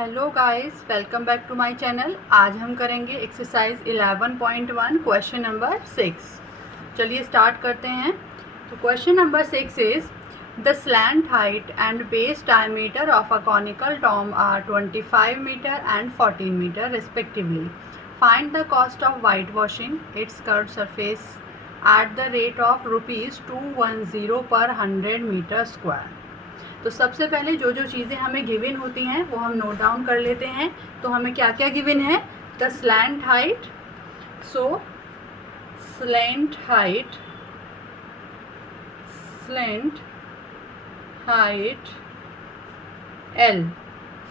Hello guys, welcome back to my channel. आज हम करेंगे एक्सरसाइज 11.1 क्वेश्चन नंबर 6। चलिए स्टार्ट करते हैं। तो question number 6 is the slant height and base diameter of a conical tomb are 25 metre and 14 metre respectively. Find the cost of white washing its curve surface at the rate of ₹210 per 100 metre square. तो सबसे पहले जो जो चीज़ें हमें given होती हैं वो हम नोट डाउन कर लेते हैं। तो हमें क्या क्या गिवन है? The slant height, so slant height L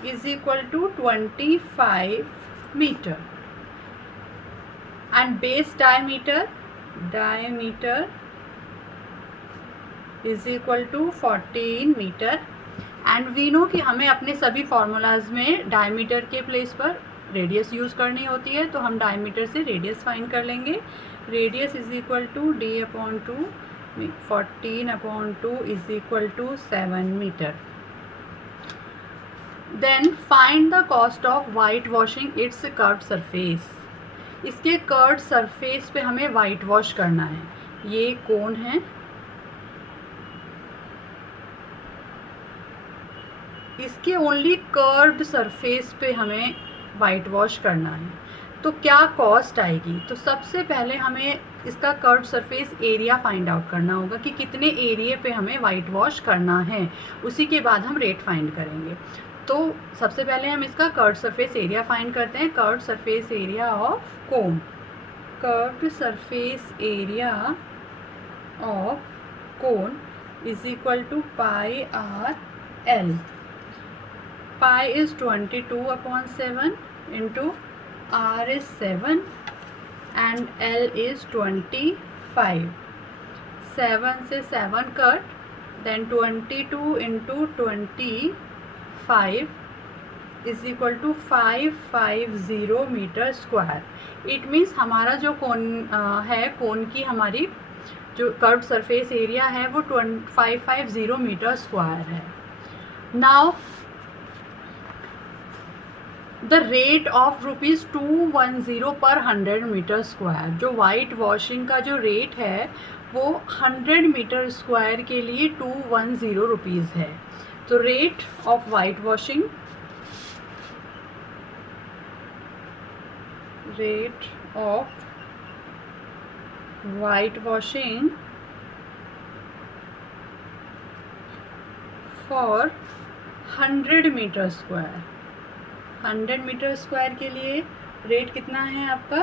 is equal to 25 metre and base diameter is equal to 14 metre. And we know कि हमें अपने सभी फार्मूलाज में डायमीटर के प्लेस पर रेडियस यूज़ करनी होती है, तो हम डायमीटर से रेडियस फाइंड कर लेंगे। Radius is equal to D/2, 14/2 is equal to 7 metre. Then find the cost of white washing its curved surface. इसके कर्व्ड सरफेस पे हमें वाइट वॉश करना है। ये कोन है, इसके ओनली कर्व्ड सरफेस पे हमें वाइट वॉश करना है। तो क्या कॉस्ट आएगी? तो सबसे पहले हमें इसका curved surface area find out करना होगा कि कितने एरिया पे हमें वाइट वॉश करना है। उसी के बाद हम रेट फाइंड करेंगे। तो सबसे पहले हम इसका कर्व्ड सरफेस एरिया फाइंड करते हैं। Curved surface area of cone, curved surface area of cone is equal to πr/L। pi is 22/7 into r is 7 and L is 25. 7 से 7 cut, then 22 into 25 is equal to 550 metre square. It means हमारा जो कोन है, कोन की हमारी जो curved surface area है वो 550 metre square है। Now the rate of ₹210 per 100 metre square. जो वाइट वॉशिंग का जो रेट है वो 100 मीटर स्क्वायर के लिए ₹210 है। तो rate of white washing, for 100 metre square. 100 metre square के लिए रेट कितना है आपका?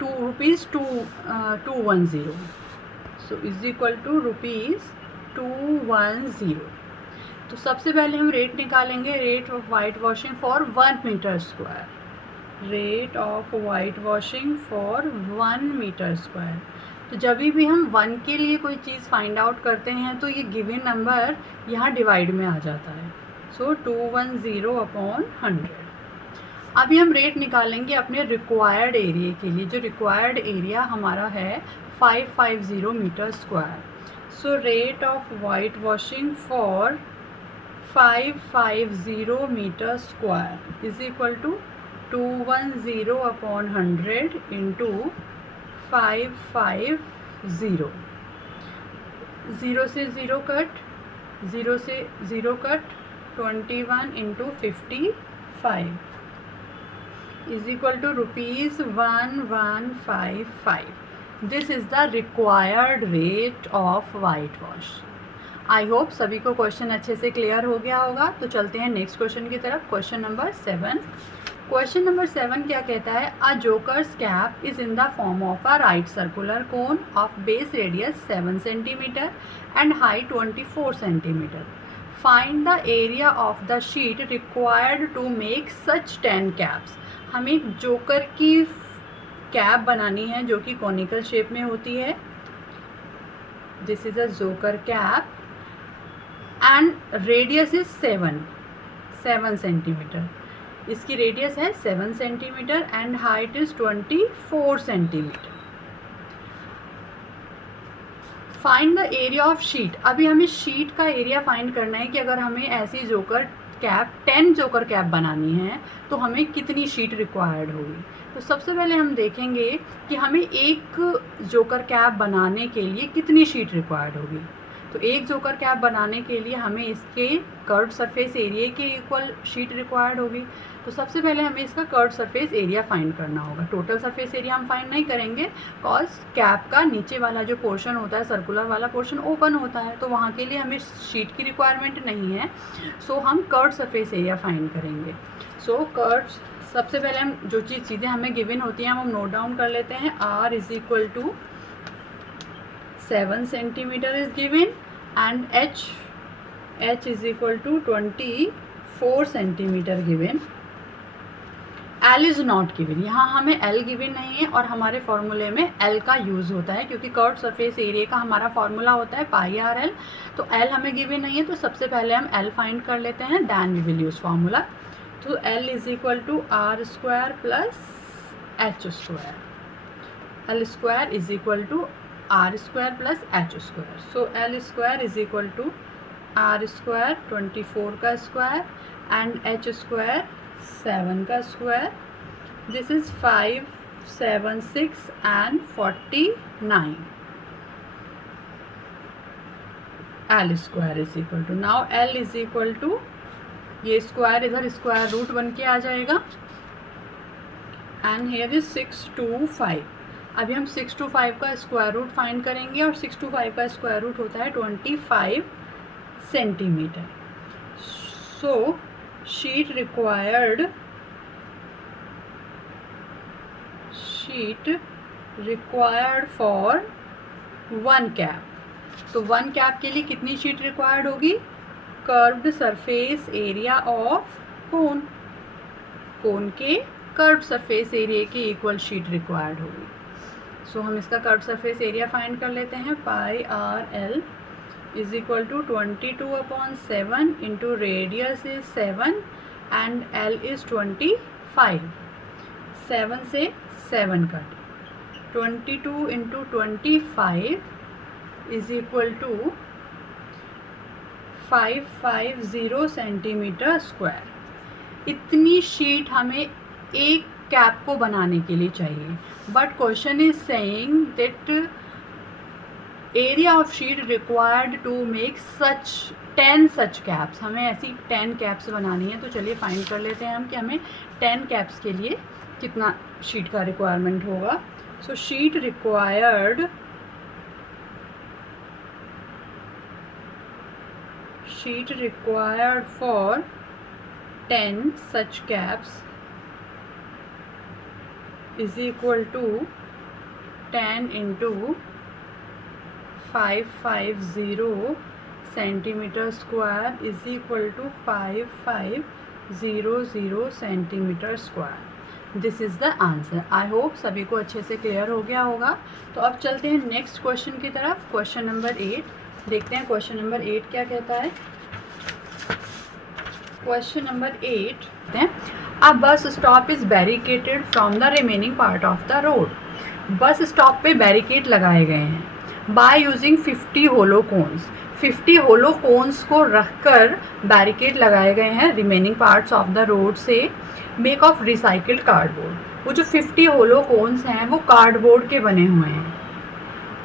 ₹210। So is equal to ₹210। तो सबसे पहले हम रेट निकालेंगे। Rate of white washing for 1 metre square. Rate of white washing for 1 metre square. तो जब भी हम 1 के लिए कोई चीज़ फाइंड आउट करते हैं तो ये गिवन नंबर यहाँ डिवाइड में आ जाता है। सो 210/100। अभी हम रेट निकालेंगे अपने रिक्वायर्ड एरिया के लिए। जो रिक्वायर्ड एरिया हमारा है 550 metre square. So rate of white washing for 550 metre square is equal to 210/100 into 550। 0 से 0 कट, 0 से 0 cut, 21 into 55 is equal to ₹1155. This is the required rate of white wash. I hope सभी को question अच्छे से clear हो गया होगा। तो चलते हैं नेक्स्ट क्वेश्चन की तरफ। Question number 7। क्वेश्चन नंबर 7 क्या कहता है? A joker's cap is in the form of a right circular cone of base radius 7 centimetre and height 24 centimetre. Find the area of the sheet required to make such 10 caps. हमें एक joker की cap बनानी है जो कि conical shape में होती है। This is a joker cap and radius is 7 centimetre. इसकी रेडियस है 7 centimetre and height is 24 centimetre. Find the area of sheet. अभी हमें शीट का एरिया फाइंड करना है कि अगर हमें ऐसी जोकर कैप 10 जोकर कैप बनानी है तो हमें कितनी शीट रिक्वायर्ड होगी। तो सबसे पहले हम देखेंगे कि हमें एक जोकर कैप बनाने के लिए कितनी शीट रिक्वायर्ड होगी। तो एक जोकर कैप बनाने के लिए हमें इसके कर्व्ड सरफेस एरिया के इक्वल शीट रिक्वायर्ड होगी। तो सबसे पहले हमें इसका कर्व्ड सरफेस एरिया फाइंड करना होगा। टोटल सरफेस एरिया हम फाइंड नहीं करेंगे, कॉज कैप का नीचे वाला जो पोर्शन होता है, सर्कुलर वाला पोर्शन ओपन होता है, तो वहाँ के लिए हमें शीट की रिक्वायरमेंट नहीं है। सो हम कर्व्ड सरफेस एरिया फाइंड करेंगे। सो कर्व्ड, सबसे पहले हम जो चीज़ें हमें गिवन होती हैं हम नोट डाउन कर लेते हैं। R is equal to 7 centimetre is given and H is equal to 24 centimetre given. L is not given, यहाँ हमें L गिवन नहीं है और हमारे फॉर्मूले में L का यूज़ होता है क्योंकि कर्व्ड सरफेस एरिया का हमारा फॉर्मूला होता है पाई आर एल। तो L हमें गिवन नहीं है, तो सबसे पहले हम L फाइंड कर लेते हैं, then we will use formula. तो L is equal to R square plus H square. L square is equal to R square plus H square. So L square is equal to R square 24 का square and H square 7 का square. This is 5, 7, 6 and 49। L square is equal to, now L is equal to, ये square इधर square root बन के आ जाएगा and here is 6 to 5। अभी हम 6 to 5 का स्क्वायर रूट फाइंड करेंगे और 6 to 5 का स्क्वायर रूट होता है 25 centimetre. So sheet required for 1 cap. तो 1 कैप के लिए कितनी शीट रिक्वायर्ड होगी? Curved surface area of cone, cone के कर्व्ड सरफेस एरिया की इक्वल शीट रिक्वायर्ड होगी। सो हम इसका कर्व्ड सरफेस एरिया फाइंड कर लेते हैं। Pi r l is equal to 22/7 into radius is 7 and l is 25। 7 से 7 cut, 22 into 25 is equal to 550 centimetre square. इतनी शीट हमें एक कैप को बनाने के लिए चाहिए, but question is saying that area of sheet required to make 10 such caps. हमें ऐसी 10 कैप्स बनानी है। तो चलिए फाइंड कर लेते हैं हम कि हमें 10 कैप्स के लिए कितना शीट का रिक्वायरमेंट होगा। So sheet required for 10 such caps is equal to 10 into 550 centimeter square is equal to 5500 centimeter square. This is the answer. I hope सभी को अच्छे से क्लियर हो गया होगा। तो अब चलते हैं नेक्स्ट क्वेश्चन की तरफ, क्वेश्चन नंबर 8। देखते हैं क्वेश्चन नंबर 8 क्या कहता है। क्वेश्चन नंबर 8 है, a bus stop is barricaded from the remaining part of the road. Bus stop पे बैरिकेड लगाए गए हैं by using 50 hollow cones. 50 hollow cones को रखकर बैरिकेड लगाए गए हैं remaining parts of the road से, मेक ऑफ रिसाइकिल्ड कार्डबोर्ड। वो जो 50 होलो कोन्स हैं वो कार्डबोर्ड के बने हुए हैं।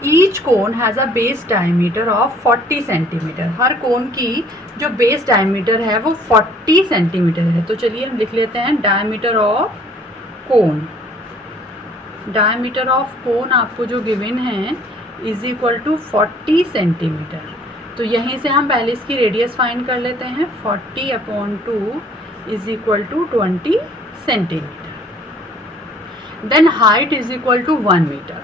Each cone has a base diameter of 40 centimetre. हर कोन की जो बेस डायमीटर है वो 40 सेंटीमीटर है। तो चलिए हम लिख लेते हैं diameter of cone. Diameter of cone आपको जो गिवन है इज इक्वल टू 40 सेंटीमीटर। तो यहीं से हम पहले इसकी रेडियस फाइंड कर लेते हैं। 40/2 is equal to 20 centimetre. Then height is equal to 1 metre.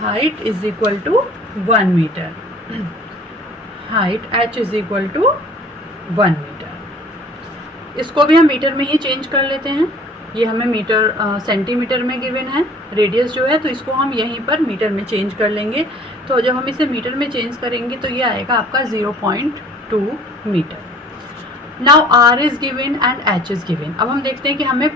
Height is equal to 1 metre. Height h is equal to 1 metre. इसको भी हम मीटर में ही चेंज कर लेते हैं। ये हमें मीटर सेंटीमीटर में गिवन है रेडियस जो है, तो इसको हम यहीं पर मीटर में चेंज कर लेंगे। तो जब हम इसे मीटर में चेंज करेंगे तो ये आएगा आपका 0.2 metre. Now r is given and h is given. अब हम देखते हैं कि हमें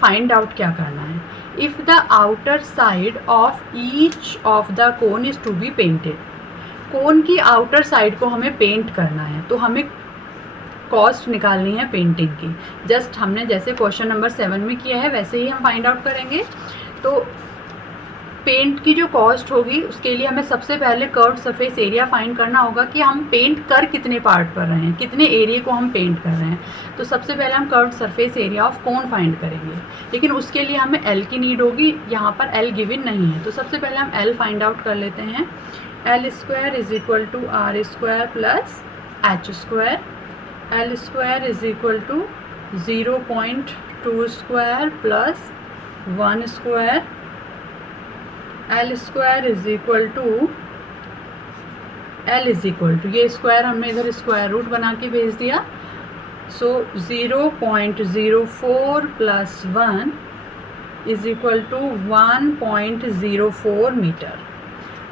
फाइंड आउट क्या करना है। If the outer side of each of the cone is to be painted. Cone की आउटर साइड को हमें पेंट करना है, तो हमें कॉस्ट निकालनी है पेंटिंग की। जस्ट हमने जैसे क्वेश्चन नंबर 7 में किया है वैसे ही हम फाइंड आउट करेंगे। तो पेंट की जो कॉस्ट होगी उसके लिए हमें सबसे पहले कर्व्ड सरफेस एरिया फाइंड करना होगा कि हम पेंट कर कितने पार्ट कर रहे हैं, कितने एरिया को हम पेंट कर रहे हैं। तो सबसे पहले हम curved surface area of cone find करेंगे, लेकिन उसके लिए हमें एल की नीड होगी। यहाँ पर एल गिवन नहीं है, तो सबसे पहले हम एल फाइंड आउट कर लेते हैं। L square is equal to R square plus H square. L square is equal to 0.2 square plus 1 square. L square is equal to ये स्क्वायर हमने इधर स्क्वायर रूट बना के भेज दिया। So 0.04 plus 1 is equal to 1.04 metre.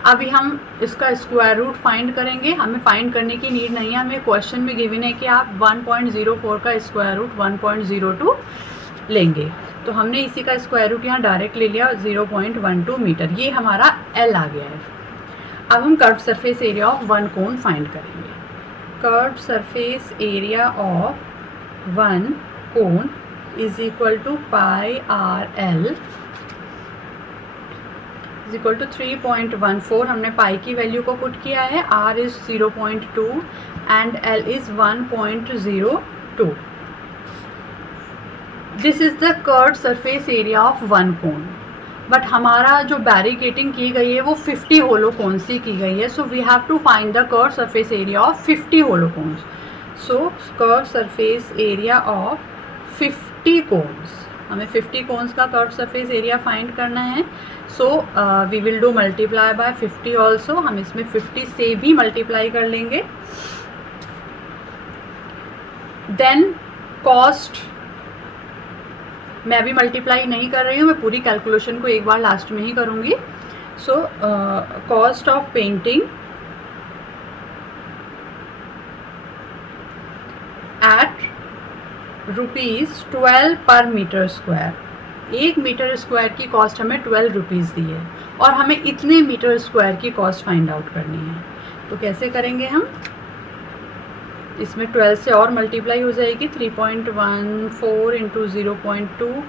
अभी हम इसका स्क्वायर रूट फाइंड करेंगे। हमें फाइंड करने की नीड नहीं है, हमें क्वेश्चन में गिवन है कि आप 1.04 का स्क्वायर रूट 1.02 लेंगे। तो हमने इसी का स्क्वायर रूट यहाँ डायरेक्ट ले लिया 0.12 मीटर। ये हमारा एल आ गया है। अब हम curved surface area of one cone find करेंगे। Curved surface area of one cone is equal to pi r l is equal to 3.14। हमने पाई की वैल्यू को पुट किया है। R is 0.2 and l is 1.02। This is the curved surface area of one cone. But हमारा जो barricading की गई है वो 50 होलो कोन से की गई है। So we have to find the curved surface area of 50 hollow cones. So curved surface area of 50 cones, हमें 50 कोन्स का कर्व्ड सरफेस एरिया फाइंड करना है। So we will do multiply by 50 also. हम इसमें 50 से भी मल्टीप्लाई कर लेंगे। देन कॉस्ट मैं अभी मल्टीप्लाई नहीं कर रही हूँ, मैं पूरी कैलकुलेशन को एक बार लास्ट में ही करूँगी। So cost of painting at ₹12 per metre square. 1 metre square की कॉस्ट हमें 12 रुपीज़ दी है और हमें इतने मीटर स्क्वायर की कॉस्ट फाइंड आउट करनी है। तो कैसे करेंगे हम? इसमें 12 से और मल्टीप्लाई हो जाएगी। 3.14 इंटू 0.2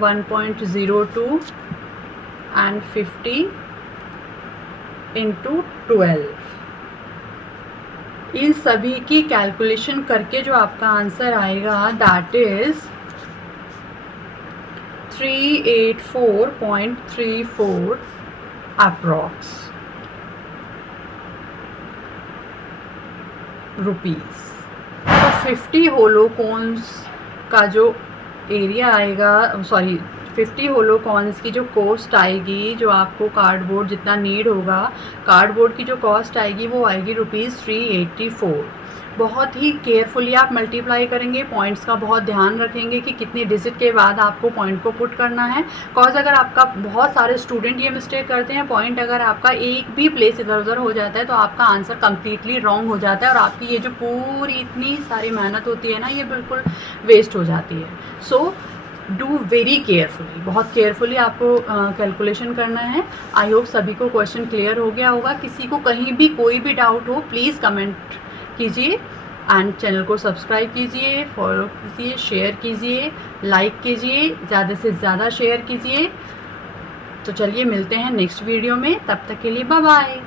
1.02 एंड 50 इंटू 12। इन सभी की कैलकुलेशन करके जो आपका आंसर आएगा दैट इज 384.34 अप्रॉक्स रुपीज़। तो 50 होलो कोन्स का जो एरिया आएगा, 50 होलो कॉन्स की जो कॉस्ट आएगी, जो आपको कार्डबोर्ड जितना नीड होगा, कार्डबोर्ड की जो कॉस्ट आएगी वो आएगी ₹384। बहुत ही केयरफुली आप मल्टीप्लाई करेंगे, पॉइंट्स का बहुत ध्यान रखेंगे कि कितने डिजिट के बाद आपको पॉइंट को पुट करना है। कॉज अगर आपका, बहुत सारे स्टूडेंट ये मिस्टेक करते हैं, पॉइंट अगर आपका एक भी प्लेस इधर उधर हो जाता है तो आपका आंसर कम्प्लीटली रॉन्ग हो जाता है और आपकी ये जो पूरी इतनी सारी मेहनत होती है ना, ये बिल्कुल वेस्ट हो जाती है। सो डू वेरी केयरफुली, बहुत केयरफुली आपको कैलकुलेशन करना है। आई होप सभी को क्वेश्चन क्लियर हो गया होगा। किसी को कहीं भी कोई भी डाउट हो प्लीज़ कमेंट कीजिए एंड चैनल को सब्सक्राइब कीजिए, फॉलो कीजिए, शेयर कीजिए, लाइक कीजिए, ज़्यादा से ज़्यादा शेयर कीजिए। तो चलिए मिलते हैं नेक्स्ट वीडियो में, तब तक के लिए बाय बाय।